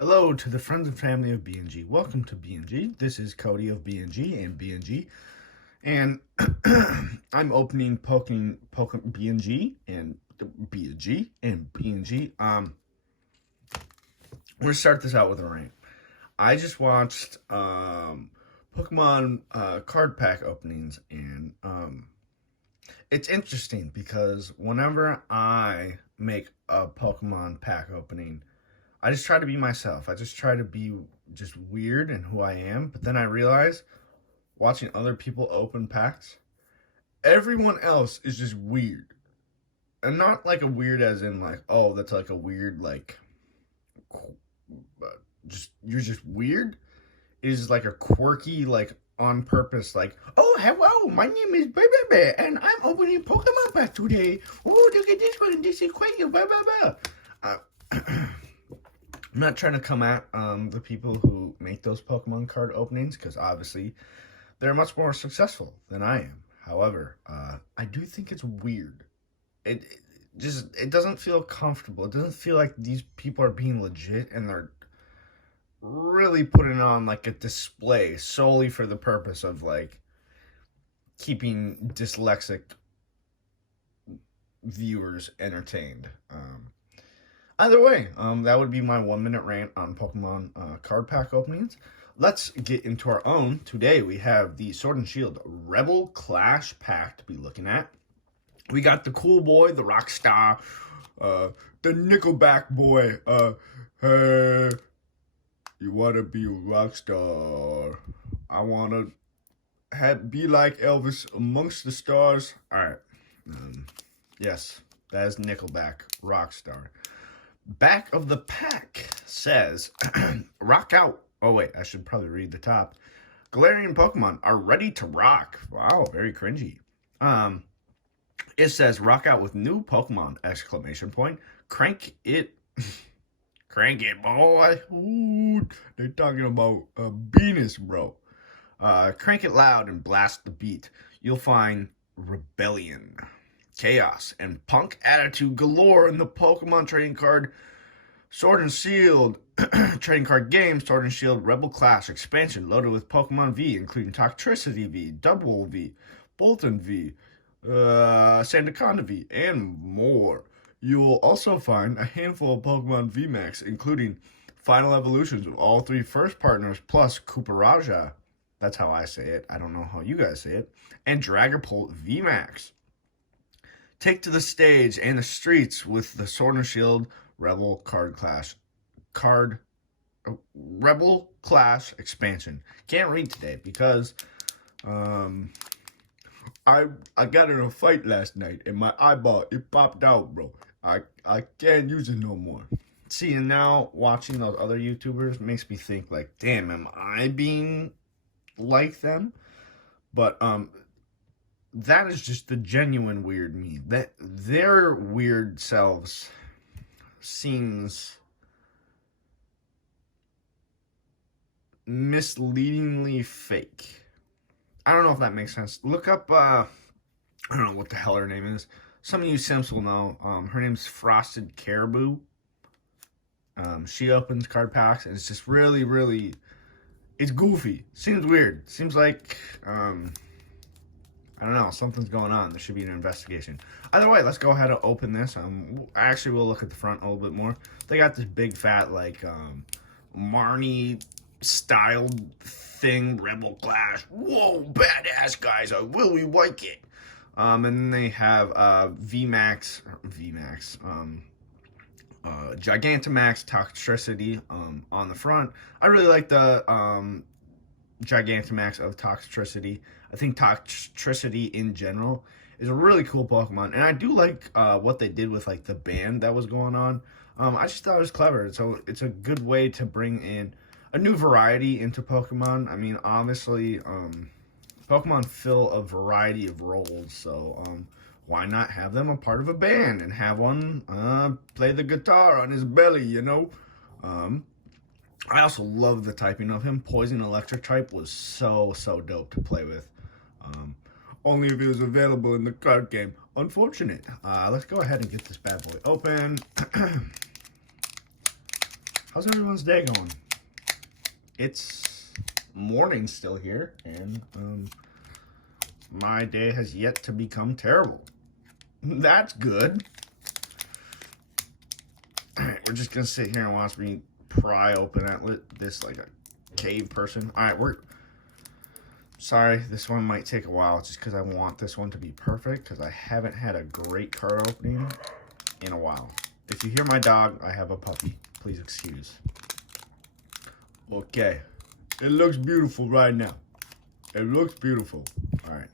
Hello to the friends and family of BNG. Welcome to BNG. This is Cody of BNG and BNG. And I'm opening Pokemon BNG and BNG and BNG. We're gonna start this out with a rant. I just watched Pokemon card pack openings, and it's interesting because whenever I make a Pokemon pack opening, I just try to be myself. I just try to be just weird and who I am. But then I realize, watching other people open packs, everyone else is just weird. And not like a weird as in like, oh, that's like a weird, like, just, you're just weird. It is like a quirky, like, on purpose, like, oh, hello, my name is Baby, and I'm opening Pokemon pack today. Oh, look at this one, this is quite blah, blah, blah. I'm not trying to come at the people who make those Pokemon card openings, because obviously they're much more successful than I am. However, I do think it's weird. It doesn't feel comfortable. It doesn't feel like these people are being legit and they're really putting on like a display solely for the purpose of like keeping dyslexic viewers entertained. Either way, that would be my 1 minute rant on Pokemon card pack openings. Let's get into our own. Today we have the Sword and Shield Rebel Clash pack to be looking at. We got the cool boy, the rock star, the Nickelback boy. Hey, you wanna be a rock star? I wanna be like Elvis amongst the stars. All right. Yes, that is Nickelback, rock star. Back of the pack says, rock out. Oh, wait, I should probably read the top. Galarian Pokemon are ready to rock. Wow, very cringy. It says, rock out with new Pokemon, exclamation point. Crank it. Crank it, boy. Ooh, they're talking about Venus, bro. Crank it loud and blast the beat. You'll find Rebellion, chaos, and punk attitude galore in the Pokemon trading card Sword and Shield trading card game. Sword and Shield Rebel Clash expansion loaded with Pokemon V, including Toxtricity V, Double V, Bolton V, Sandaconda V, and more. You will also find a handful of Pokemon VMAX, including final evolutions of all three first partners, plus Cooperajah. That's how I say it. I don't know how you guys say it. And Dragapult VMAX. Take to the stage and the streets with the Sword and Shield Rebel Rebel Clash expansion. Can't read today because I got in a fight last night and my eyeball, it popped out, bro. I can't use it no more. See, and now watching those other YouTubers makes me think like, damn, am I being like them? But that is just the genuine weird me. That their weird selves seems misleadingly fake. I don't know if that makes sense. Look up I don't know what the hell her name is. Some of you simps will know. Her name's Frosted Caribou. She opens card packs and it's just really, really, it's goofy. Seems weird. Seems like I don't know, something's going on. There should be an investigation. Either way, let's go ahead and open this. Actually, we'll look at the front a little bit more. They got this big fat, like, Marnie styled thing, Rebel Clash. Whoa, badass guys, will we like it? And then they have Gigantamax, Toxtricity on the front. I really like the Gigantamax of Toxtricity. I think Toxtricity in general is a really cool Pokemon, and I do like what they did with like the band that was going on. I just thought it was clever. So it's a good way to bring in a new variety into Pokemon. I mean, obviously, Pokemon fill a variety of roles, so why not have them a part of a band and have one play the guitar on his belly, you know? I also love the typing of him. Poison Electric type was so dope to play with. Only if it was available in the card game. Unfortunate. Let's go ahead and get this bad boy open. How's everyone's day going? It's morning still here, and my day has yet to become terrible. That's good. Alright, we're just gonna sit here and watch me pry open at this like a cave person. Alright, sorry, this one might take a while just because I want this one to be perfect because I haven't had a great card opening in a while. If you hear my dog, I have a puppy. Please excuse. Okay. It looks beautiful right now. It looks beautiful. All right.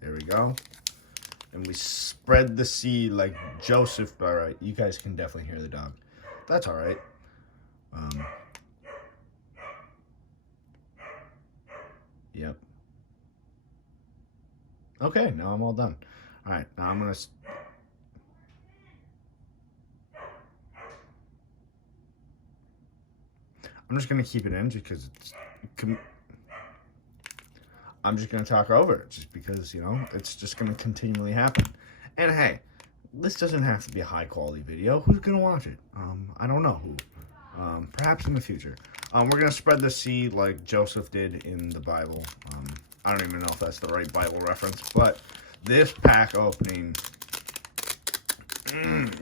There we go. And we spread the seed like Joseph. All right. You guys can definitely hear the dog. That's all right. Yep. Okay. Now I'm all done. All right. Now I'm going to... I'm just going to keep it in just because it's... I'm just going to talk over it just because, you know, it's just going to continually happen. And hey, this doesn't have to be a high quality video. Who's going to watch it? I don't know who. Perhaps in the future. We're going to spread the seed like Joseph did in the Bible. I don't even know if that's the right Bible reference, but this pack opening,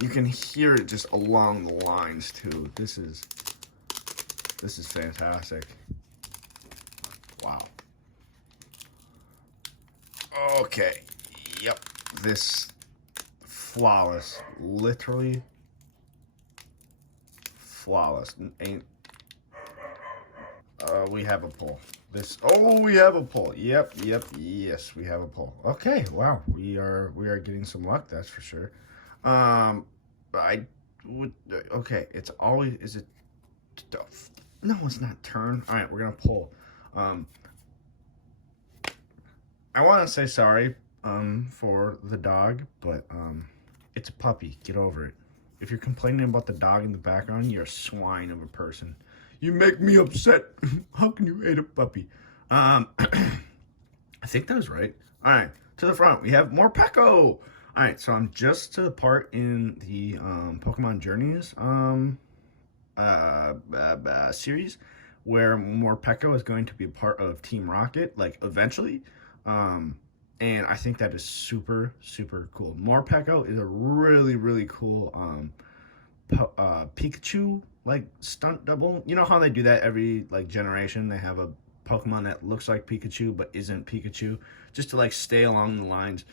you can hear it just along the lines too. This is fantastic. Wow. Okay. Yep. This flawless. Literally flawless. We have a pull. We have a pull. Yep, yes, we have a pull. Okay, wow. We are getting some luck, that's for sure. Okay, it's always, is it, no, it's not turn. All right, we're gonna pull. I want to say sorry for the dog, but it's a puppy. Get over it. If you're complaining about the dog in the background, you're a swine of a person. You make me upset. How can you hate a puppy? I think that was right. All right, to the front, we have Morpeko. All right, so I'm just to the part in the Pokemon Journeys series where Morpeko is going to be a part of Team Rocket, like eventually. And I think that is super, super cool. Morpeko is a really, really cool Pikachu like stunt double. You know how they do that every like generation? They have a Pokemon that looks like Pikachu but isn't Pikachu, just to like stay along the lines.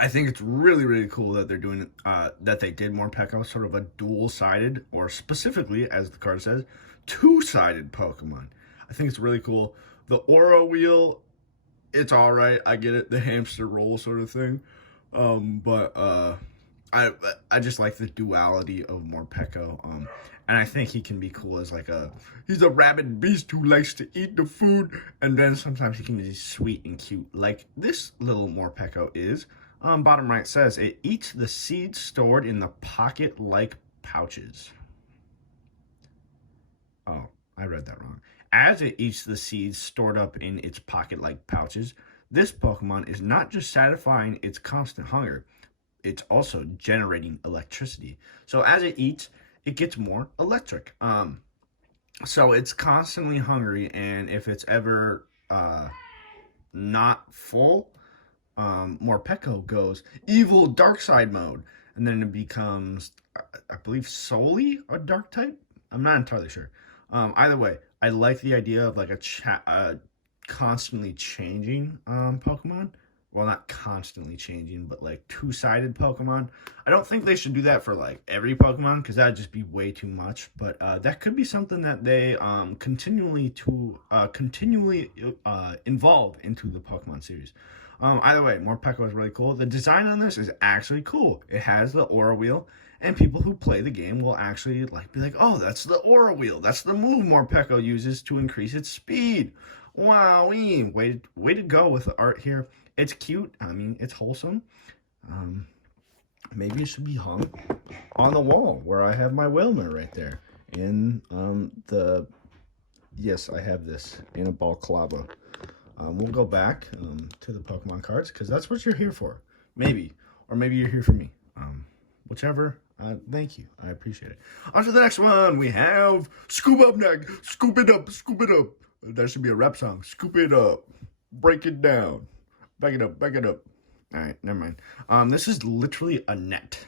I think it's really, really cool that they're doing that they did Morpeko, sort of a dual-sided, or specifically, as the card says, two-sided Pokemon. I think it's really cool. The Aura Wheel, it's all right. I get it, the hamster roll sort of thing. But I just like the duality of Morpeko. And I think he can be cool as like he's a rabid beast who likes to eat the food, and then sometimes he can be sweet and cute, like this little Morpeko is. Bottom right says, it eats the seeds stored in the pocket-like pouches. Oh, I read that wrong. As it eats the seeds stored up in its pocket-like pouches, this Pokemon is not just satisfying its constant hunger, it's also generating electricity. So as it eats, it gets more electric. So it's constantly hungry, and if it's ever not full, Morpeko goes evil dark side mode, and then it becomes, I believe, solely a dark type. I'm not entirely sure. Either way, I like the idea of like a constantly changing Pokemon. Well, not constantly changing, but like two-sided Pokemon. I don't think they should do that for like every Pokemon, because that'd just be way too much. But that could be something that they continually involve into the Pokemon series. Either way, Morpeko is really cool. The design on this is actually cool. It has the Aura Wheel, and people who play the game will actually be like, oh, that's the Aura Wheel. That's the move Morpeko uses to increase its speed. Wowee. Way to go with the art here. It's cute. I mean, it's wholesome. Maybe it should be hung on the wall where I have my Wilmer right there. In yes, I have this in a balaclava. We'll go back to the Pokemon cards, because that's what you're here for. Maybe. Or maybe you're here for me. Whichever. Thank you. I appreciate it. On to the next one. We have Scoop Up Neck. Scoop it up. Scoop it up. That should be a rap song. Scoop it up. Break it down. Back it up. Back it up. All right, never mind. This is literally a net.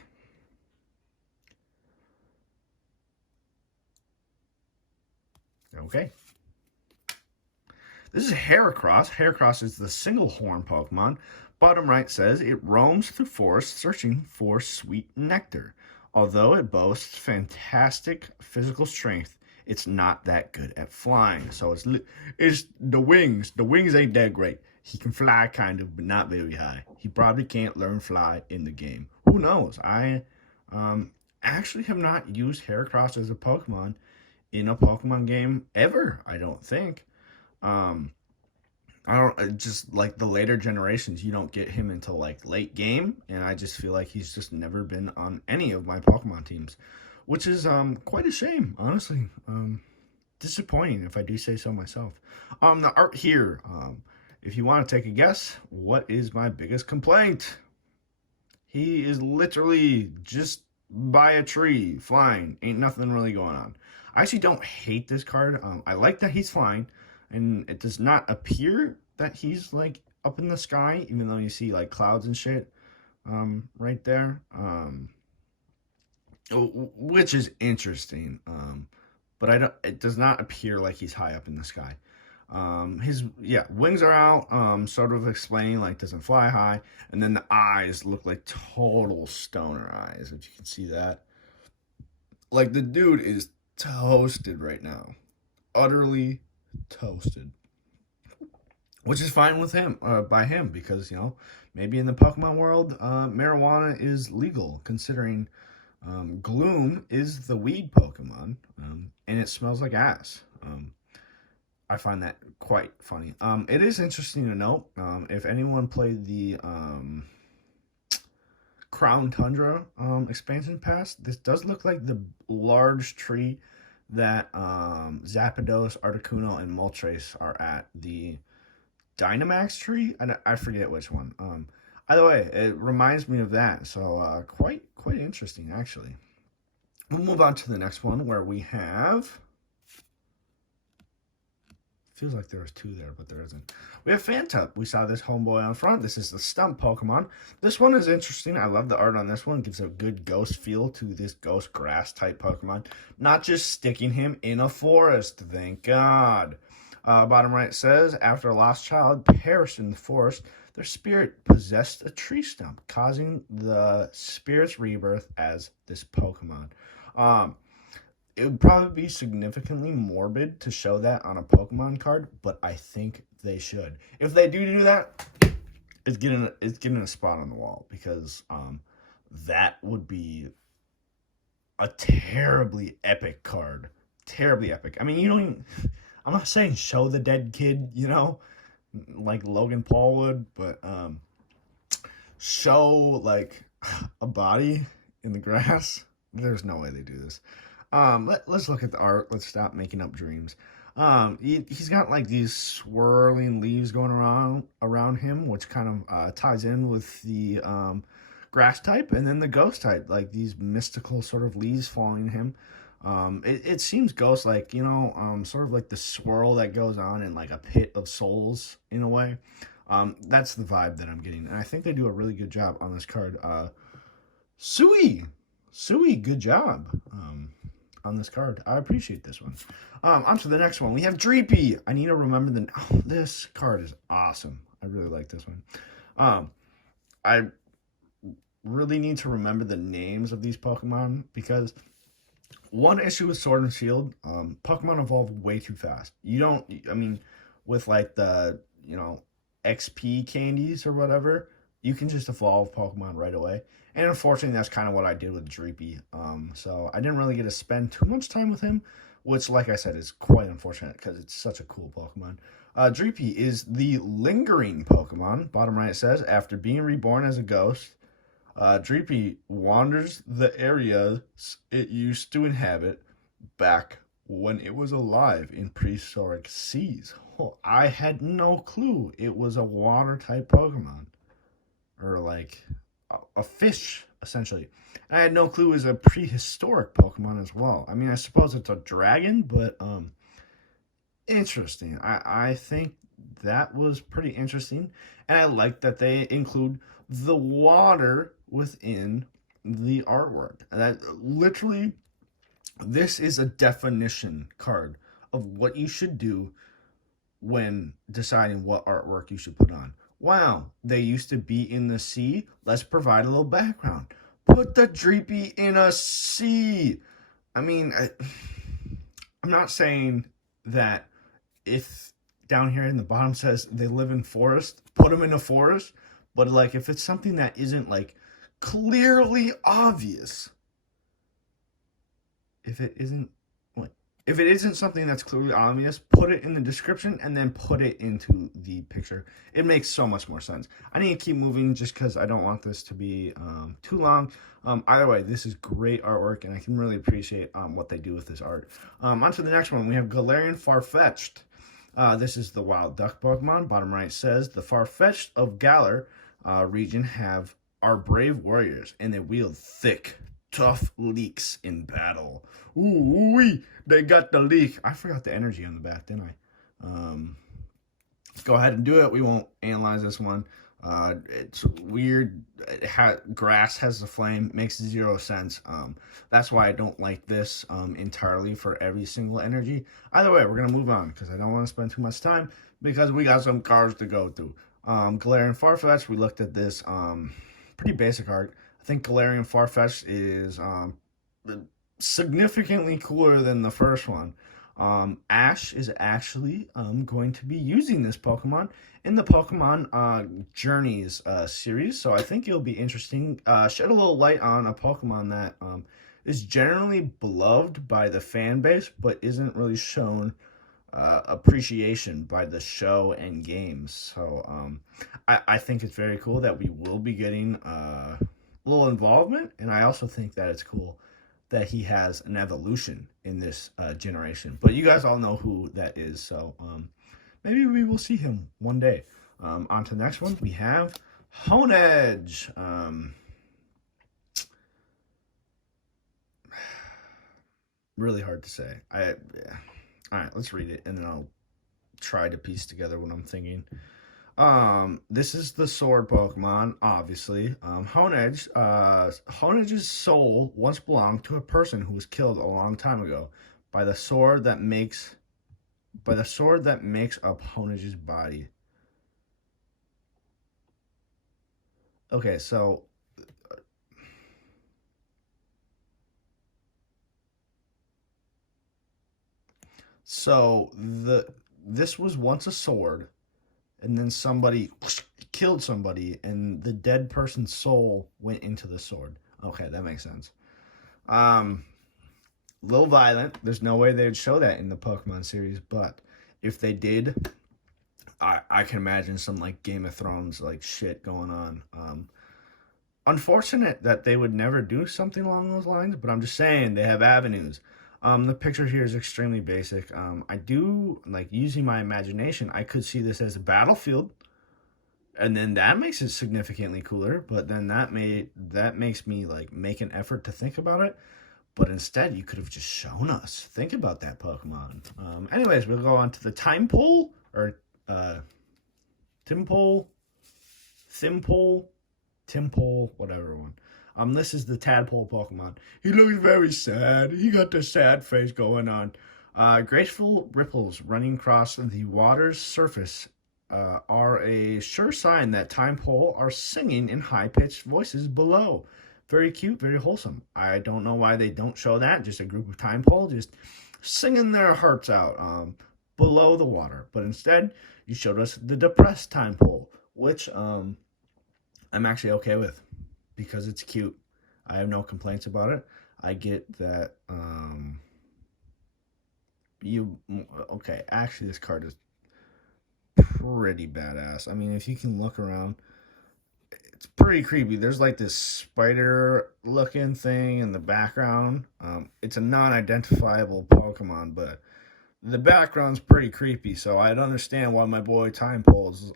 Okay. This is Heracross. Heracross is the single horn Pokemon. Bottom right says it roams through forests searching for sweet nectar. Although it boasts fantastic physical strength, it's not that good at flying. So it's the wings. The wings ain't that great. He can fly kind of, but not very high. He probably can't learn fly in the game. Who knows? I actually have not used Heracross as a Pokemon in a Pokemon game ever, I don't think. I don't just like the later generations, you don't get him until like late game, and I just feel like he's just never been on any of my Pokemon teams, which is quite a shame, honestly. Disappointing if I do say so myself. The art here, if you want to take a guess, what is my biggest complaint? He is literally just by a tree, flying. Ain't nothing really going on. I actually don't hate this card. I like that he's flying, and it does not appear that he's like up in the sky, even though you see like clouds and shit right there. Which is interesting. But it does not appear like he's high up in the sky. His wings are out, sort of explaining like doesn't fly high, and then the eyes look like total stoner eyes, if you can see that. Like the dude is toasted right now, utterly toasted, which is fine with him, by him, because maybe in the Pokemon world, marijuana is legal, considering Gloom is the weed Pokemon, and it smells like ass. I find that quite funny. It is interesting to note, if anyone played the Crown Tundra expansion pass, this does look like the large tree that Zapdos, Articuno, and Moltres are at. The Dynamax tree? I forget which one. Either way, it reminds me of that. So quite interesting, actually. We'll move on to the next one, where we have... Feels like there was two there, but there isn't. We have Phantup. We saw this homeboy on front. This is the Stump Pokemon. This one is interesting. I love the art on this one. It gives a good ghost feel to this ghost grass type Pokemon. Not just sticking him in a forest. Thank God. Bottom right says, after a lost child perished in the forest, their spirit possessed a tree stump, causing the spirit's rebirth as this Pokemon. It would probably be significantly morbid to show that on a Pokemon card, but I think they should. If they do that, it's getting a spot on the wall, because that would be a terribly epic card. Terribly epic. I mean, you don't even, I'm not saying show the dead kid, like Logan Paul would, but show like a body in the grass. There's no way they do this. Let's look at the art. Let's stop making up dreams. He's got like these swirling leaves going around him, which kind of ties in with the grass type, and then the ghost type, like these mystical sort of leaves following him. It seems ghost like, sort of like the swirl that goes on in like a pit of souls in a way. That's the vibe that I'm getting, and I think they do a really good job on this card. Sui, good job. On this card. I appreciate this one. On to the next one. We have Dreepy. I need to remember this card is awesome. I really like this one. I really need to remember the names of these Pokemon, because one issue with Sword and Shield, Pokemon evolve way too fast. With like the, XP candies or whatever, you can just evolve Pokemon right away. And unfortunately, that's kind of what I did with Dreepy. So I didn't really get to spend too much time with him, which, like I said, is quite unfortunate because it's such a cool Pokemon. Dreepy is the lingering Pokemon. Bottom right says, after being reborn as a ghost, Dreepy wanders the areas it used to inhabit back when it was alive in prehistoric seas. Oh, I had no clue it was a water-type Pokemon. Or, like, a fish, essentially. And I had no clue it was a prehistoric Pokemon as well. I mean, I suppose it's a dragon, but interesting. I think that was pretty interesting. And I like that they include the water within the artwork. And that literally, this is a definition card of what you should do when deciding what artwork you should put on. Wow, they used to be in the sea. Let's provide a little background. Put the Dreepy in a sea. I mean, I'm not saying that if down here in the bottom says they live in forest, put them in a forest. But like, if it's something that isn't like clearly obvious, if it isn't if it isn't something that's clearly obvious, put it in the description and then put it into the picture. It makes so much more sense. I need to keep moving just because I don't want this to be too long. Either way, this is great artwork, and I can really appreciate what they do with this art. On to the next one. We have Galarian Farfetch'd. This is the wild duck Pokemon. Bottom right says, the Farfetch'd of Galar region are brave warriors, and they wield thick, tough leeks in battle. Ooh wee, they got the leek. I forgot the energy on the back, didn't I? Let's go ahead and do it. We won't analyze this one. It's weird. Grass has the flame. Makes 0 sense. That's why I don't like this entirely for every single energy. Either way, we're going to move on because I don't want to spend too much time because we got some cards to go through. Galarian Farfetch'd, we looked at this. Pretty basic art. I think Galarian Farfetch'd is significantly cooler than the first one. Ash is actually going to be using this Pokemon in the Pokemon Journeys series, so I think it'll be interesting. Shed a little light on a Pokemon that is generally beloved by the fan base, but isn't really shown appreciation by the show and games. So I think it's very cool that we will be getting a little involvement, and I also think that it's cool that he has an evolution in this generation. But you guys all know who that is, so maybe we will see him one day. On to the next one, we have Honedge. Really hard to say. All right, let's read it, and then I'll try to piece together what I'm thinking. This is the sword Pokemon, obviously. Honedge's soul once belonged to a person who was killed a long time ago by the sword that makes up Honedge's body. Okay, so this was once a sword, and then somebody killed somebody, and the dead person's soul went into the sword. Okay, that makes sense. A little violent. There's no way they'd show that in the Pokemon series, but if they did, I can imagine some like Game of Thrones like shit going on. Unfortunate that they would never do something along those lines, but I'm just saying they have avenues. The picture here is extremely basic. I do like using my imagination. I could see this as a battlefield, and then that makes it significantly cooler. But then that makes me like make an effort to think about it. But instead, you could have just shown us. Think about that Pokemon. Anyways, we'll go on to the Timepole or Timpole, whatever one. This is the Tadpole Pokemon. He looks very sad. He got the sad face going on. Graceful ripples running across the water's surface are a sure sign that Timepole are singing in high-pitched voices below. Very cute, very wholesome. I don't know why they don't show that. Just a group of Timepole just singing their hearts out below the water. But instead, you showed us the depressed Timepole, which I'm actually okay with, because it's cute. I have no complaints about it. I get that okay, actually this card is pretty badass. I mean, if you can look around, it's pretty creepy. There's like this spider looking thing in the background. It's a non-identifiable Pokemon, but the background's pretty creepy, so I'd understand why my boy Timepole's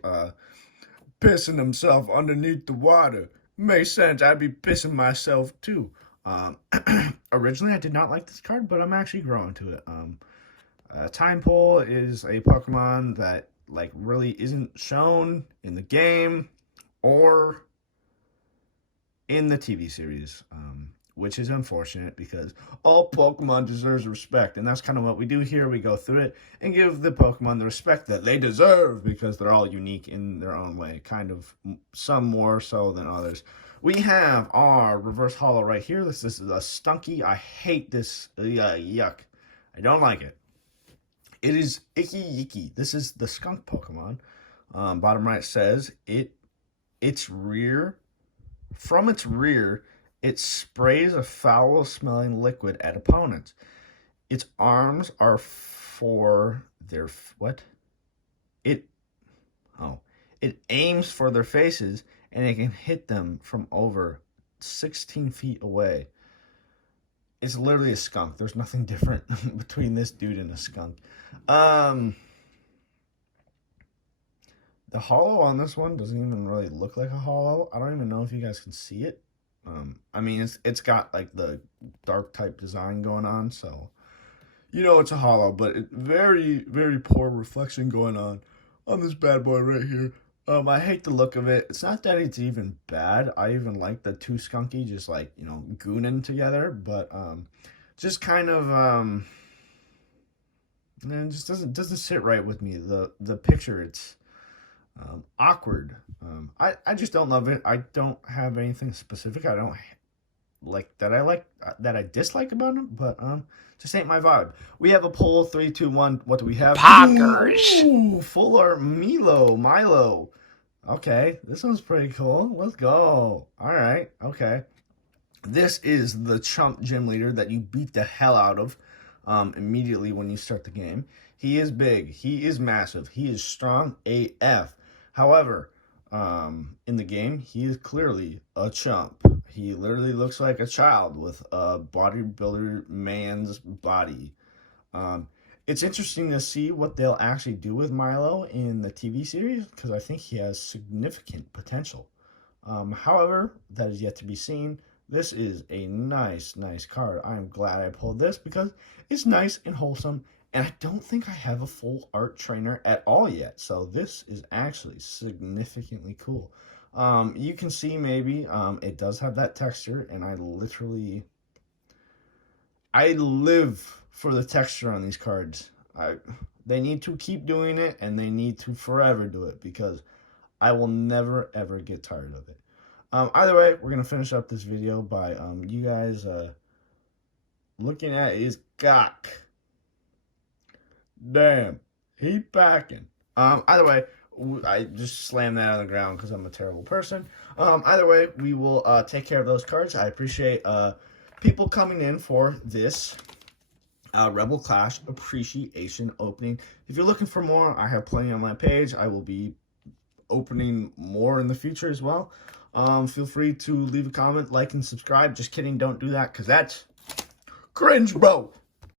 pissing himself underneath the water. Makes sense. I'd be pissing myself too. Um, Originally, I did not like this card, but I'm actually growing to it. Time Pole is a Pokemon that like really isn't shown in the game or in the TV series, which is unfortunate because all Pokemon deserves respect, and that's kind of what we do here. We go through it and give the Pokemon the respect that they deserve because they're all unique in their own way, kind of some more so than others. We have our reverse holo right here. This is a Stunky. I hate this. Yuck. I don't like it. It is Icky Yicky. This is the skunk Pokemon. Bottom right says its rear. From its rear, it sprays a foul-smelling liquid at opponents. Its arms are for their what? It it aims for their faces, and it can hit them from over 16 feet away. It's literally a skunk. There's nothing different between this dude and a skunk. The holo on this one doesn't even really look like a holo. I don't even know if you guys can see it. I mean, it's got like the dark type design going on, so you know it's a holo, but very, very poor reflection going on this bad boy right here. I hate the look of it. It's not that it's even bad. I even like the two Skunky just like, you know, gooning together, but just kind of it just doesn't sit right with me. The picture, it's awkward. I just don't love it. I don't have anything specific I don't like that I dislike about him, but just ain't my vibe. We have a poll, 3, 2, 1. What do we have? Poggers. Ooh, full art Milo. Okay, this one's pretty cool. Let's go. All right, okay. This is the chump gym leader that you beat the hell out of immediately when you start the game. He is big. He is massive. He is strong AF. However, in the game, he is clearly a chump. He literally looks like a child with a bodybuilder man's body. It's interesting to see what they'll actually do with Milo in the TV series because I think he has significant potential. However, that is yet to be seen. This is a nice card. I'm glad I pulled this because it's nice and wholesome, and I don't think I have a full art trainer at all yet. So this is actually significantly cool. You can see maybe it does have that texture, and I live for the texture on these cards. They need to keep doing it, and they need to forever do it because I will never ever get tired of it. Either way, we're gonna finish up this video by you guys looking at his cock. Damn, he packing. Either way, I just slammed that on the ground because I'm a terrible person. Either way, we will take care of those cards. I appreciate people coming in for this Rebel Clash appreciation opening. If you're looking for more, I have plenty on my page. I will be opening more in the future as well. Feel free to leave a comment, like, and subscribe. Just kidding, don't do that because that's cringe, bro.